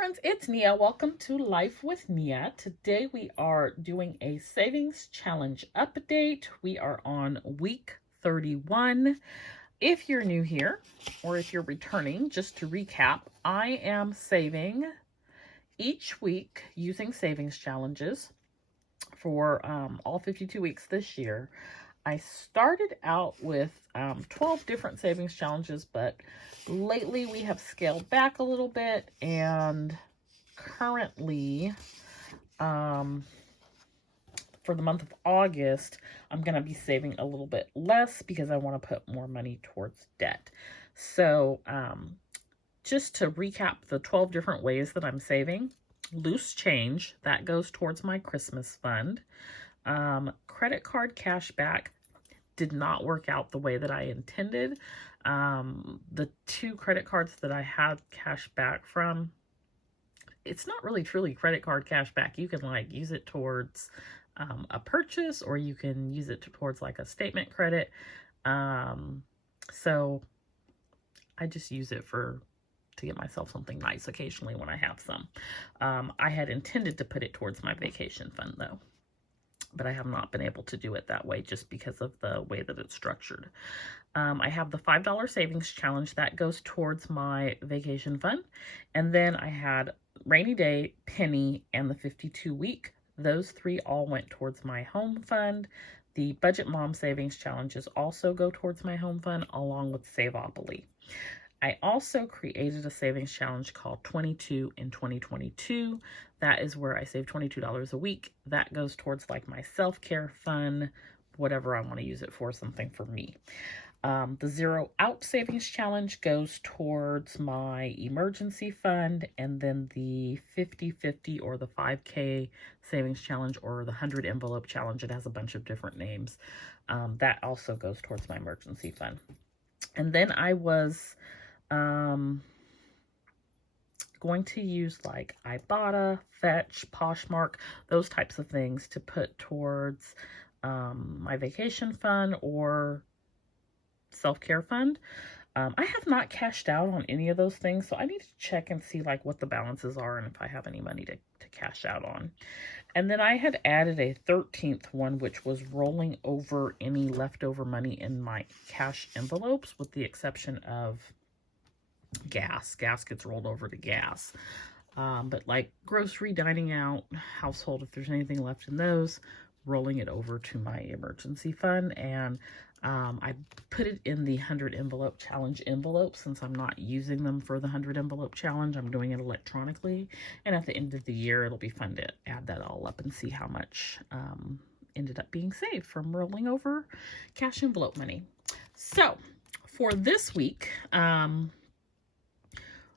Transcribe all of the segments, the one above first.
friends, it's Nia. Welcome to Life with Nia. Today we are doing a savings challenge update. We are on week 31. If you're new here or if you're returning, just to recap, I am saving each week using savings challenges for all 52 weeks this year. I started out with 12 different savings challenges, but lately we have scaled back a little bit, and currently for the month of August, I'm going to be saving a little bit less because I want to put more money towards debt. So just to recap the 12 different ways that I'm saving: loose change, that goes towards my Christmas fund. Credit card cash back did not work out the way that I intended. The two credit cards that I had cash back from, it's not really truly credit card cash back. You can like use it towards a purchase, or you can use it towards like a statement credit. So I just use it to get myself something nice occasionally when I have some. I had intended to put it towards my vacation fund though, but I have not been able to do it that way just because of the way that it's structured. I have the $5 savings challenge that goes towards my vacation fund. And then I had rainy day, penny, and the 52 week. Those three all went towards my home fund. The budget mom savings challenges also go towards my home fund, along with Saveopoly. I also created a savings challenge called 22 in 2022. That is where I save $22 a week. That goes towards like my self-care fund, whatever I want to use it for, something for me. The Zero Out Savings Challenge goes towards my emergency fund, and then the 50/50 or the 5K Savings Challenge, or the 100 Envelope Challenge, it has a bunch of different names, that also goes towards my emergency fund. And then I was going to use like Ibotta, Fetch, Poshmark, those types of things to put towards my vacation fund or self-care fund. I have not cashed out on any of those things, so I need to check and see like what the balances are and if I have any money to cash out on. And then I had added a 13th one, which was rolling over any leftover money in my cash envelopes, with the exception of gas. Gas gets rolled over to gas. But like grocery, dining out, household, if there's anything left in those, rolling it over to my emergency fund. And I put it in the 100 envelope challenge envelope, since I'm not using them for the 100 envelope challenge. I'm doing it electronically. And at the end of the year, it'll be fun to add that all up and see how much ended up being saved from rolling over cash envelope money. So for this week,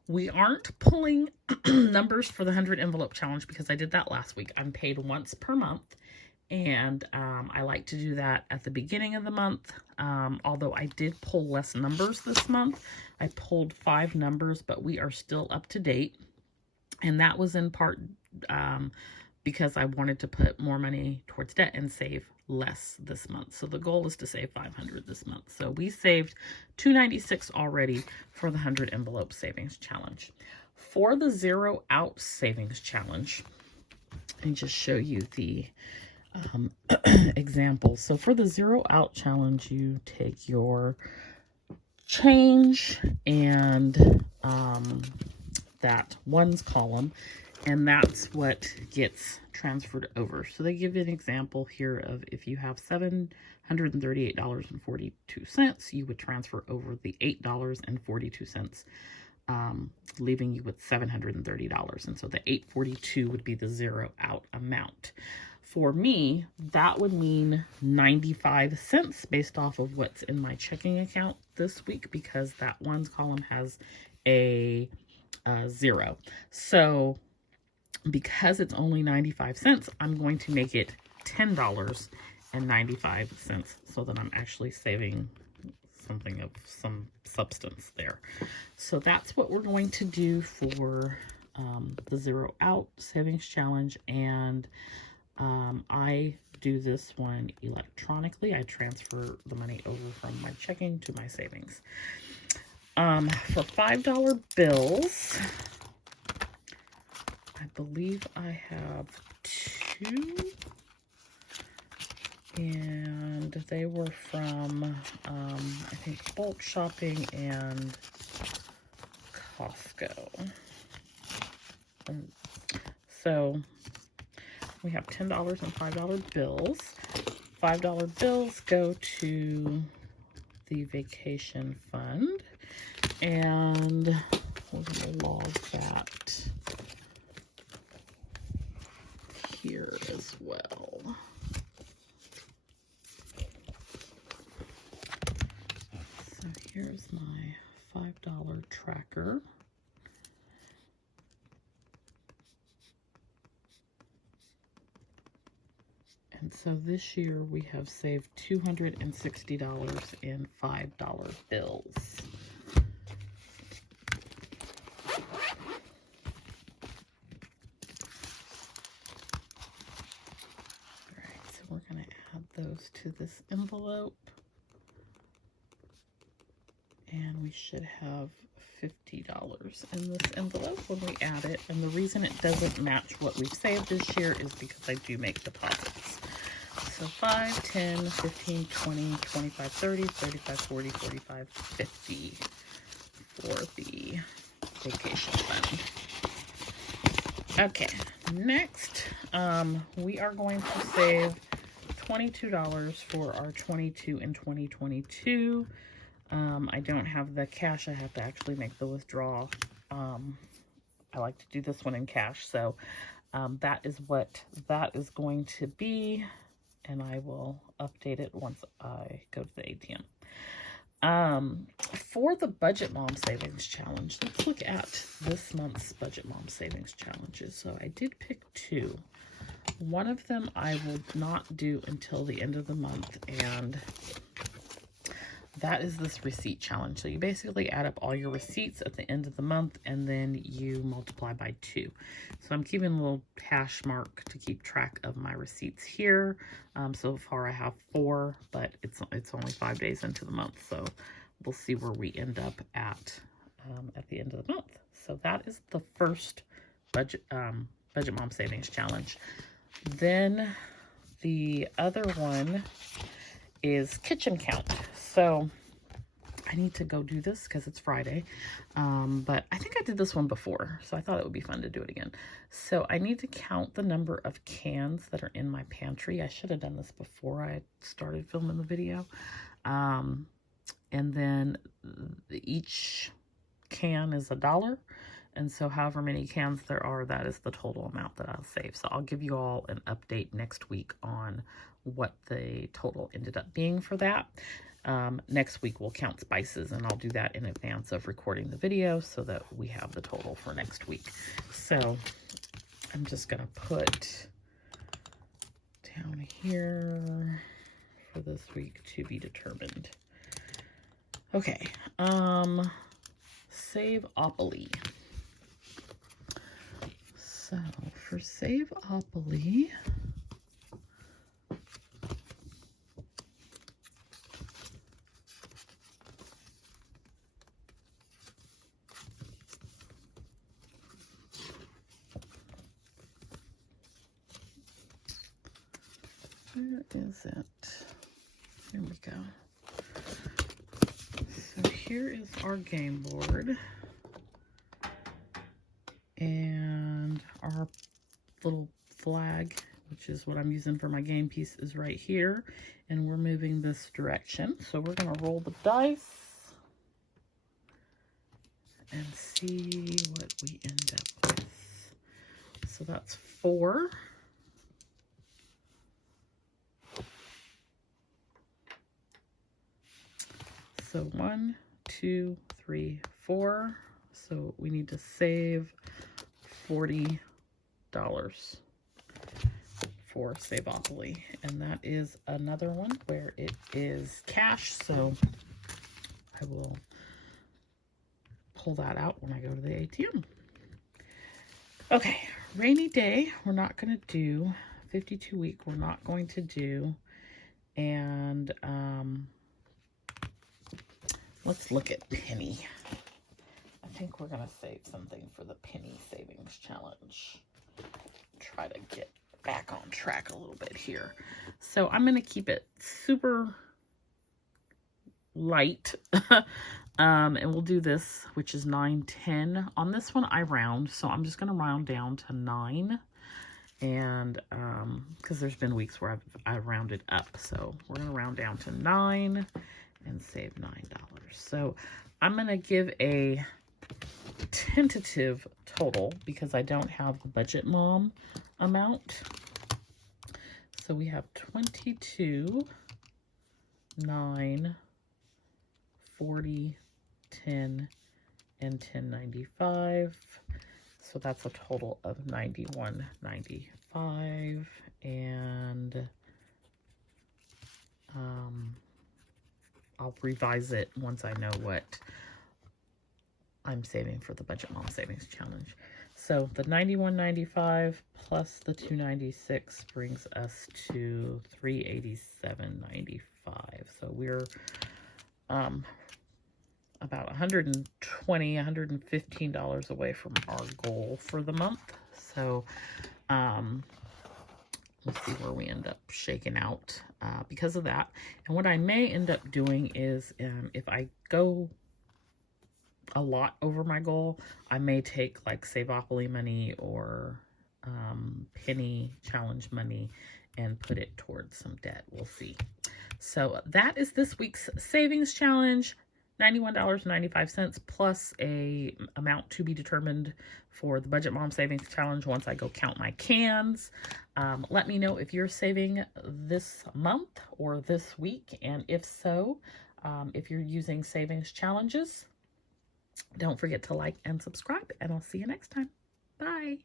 we aren't pulling numbers for the 100 envelope challenge because I did that last week. I'm paid once per month, and I like to do that at the beginning of the month. Although I did pull less numbers this month. I pulled 5 numbers, but we are still up to date. And that was in part because I wanted to put more money towards debt and save less this month. So the goal is to save $500 this month. So we saved $296 already for the 100 envelope savings challenge. For the Zero Out savings challenge, let me just show you the examples. So for the Zero Out challenge, you take your change and that ones column, and that's what gets transferred over. So they give you an example here of if you have $738.42, you would transfer over the $8.42, leaving you with $730. And so the $842 would be the Zero Out amount. For me, that would mean 95 cents based off of what's in my checking account this week, because that ones column has a 0. So because it's only 95 cents, I'm going to make it $10.95 so that I'm actually saving something of some substance there. So that's what we're going to do for the Zero Out savings challenge. And I do this one electronically. I transfer the money over from my checking to my savings. For $5 bills, I believe I have 2. And they were from, I think, bulk shopping and Costco. And so we have $10 and $5 bills. $5 bills go to the vacation fund. And we're going to log that here as well. So here's my $5 tracker. And so this year we have saved $260 in $5 bills. Alright, so we're going to add those to this envelope. And we should have $50 in this envelope when we add it. And the reason it doesn't match what we've saved this year is because I do make deposits. So 5, 10, 15, 20, 25, 30, 35, 40, 45, 50 for the vacation fund. Okay, next we are going to save $22 for our 22 and 2022. I don't have the cash. I have to actually make the withdrawal. I like to do this one in cash. So that is what that is going to be. And I will update it once I go to the ATM. For the Budget Mom Savings Challenge, let's look at this month's Budget Mom Savings Challenges. So I did pick 2. One of them I will not do until the end of the month, and that is this receipt challenge. So you basically add up all your receipts at the end of the month, and then you multiply by 2. So I'm keeping a little hash mark to keep track of my receipts here. So far I have 4, but it's only 5 days into the month. So we'll see where we end up at the end of the month. So that is the first Budget Mom Savings Challenge. Then the other one is kitchen count. So I need to go do this because it's Friday, but I think I did this one before, so I thought it would be fun to do it again. So I need to count the number of cans that are in my pantry. I should have done this before I started filming the video. And then each can is $1. And so however many cans there are, that is the total amount that I'll save. So I'll give you all an update next week on what the total ended up being for that. Next week we'll count spices, and I'll do that in advance of recording the video so that we have the total for next week. So I'm just going to put down here for this week to be determined. Okay, Save-Opoly. So for Save-Opoly, where is it? Here we go. So here is our game board. And our little flag, which is what I'm using for my game piece, is right here. And we're moving this direction. So we're going to roll the dice and see what we end up with. So that's 4. So 1, 2, 3, 4. So we need to save $40 for Save-Opoly. And that is another one where it is cash. So I will pull that out when I go to the ATM. Okay, rainy day, we're not going to do. 52 week, we're not going to do. And let's look at penny. I think we're going to save something for the penny savings challenge. try to get back on track a little bit here. So I'm going to keep it super light. And we'll do this, which is 9/10. On this one, I round, so I'm just going to round down to 9. And because there's been weeks where I've rounded up, so we're going to round down to 9 and save $9. So I'm going to give a tentative total because I don't have the Budget Mom amount. So we have 22, 9, 40, 10, and 10.95. So that's a total of $91.95. And I'll revise it once I know what I'm saving for the Budget Mom Savings Challenge. So the $91.95 plus the $296 brings us to $387.95. So we're about $120, $115 away from our goal for the month. So we'll see where we end up shaking out because of that. And what I may end up doing is if I go a lot over my goal, I may take like Saveopoly money or penny challenge money and put it towards some debt. We'll see. So that is this week's savings challenge. $91.95 plus a amount to be determined for the Budget Mom Savings Challenge once I go count my cans. Let me know if you're saving this month or this week, and if so, if you're using savings challenges. Don't forget to like and subscribe, and I'll see you next time. Bye.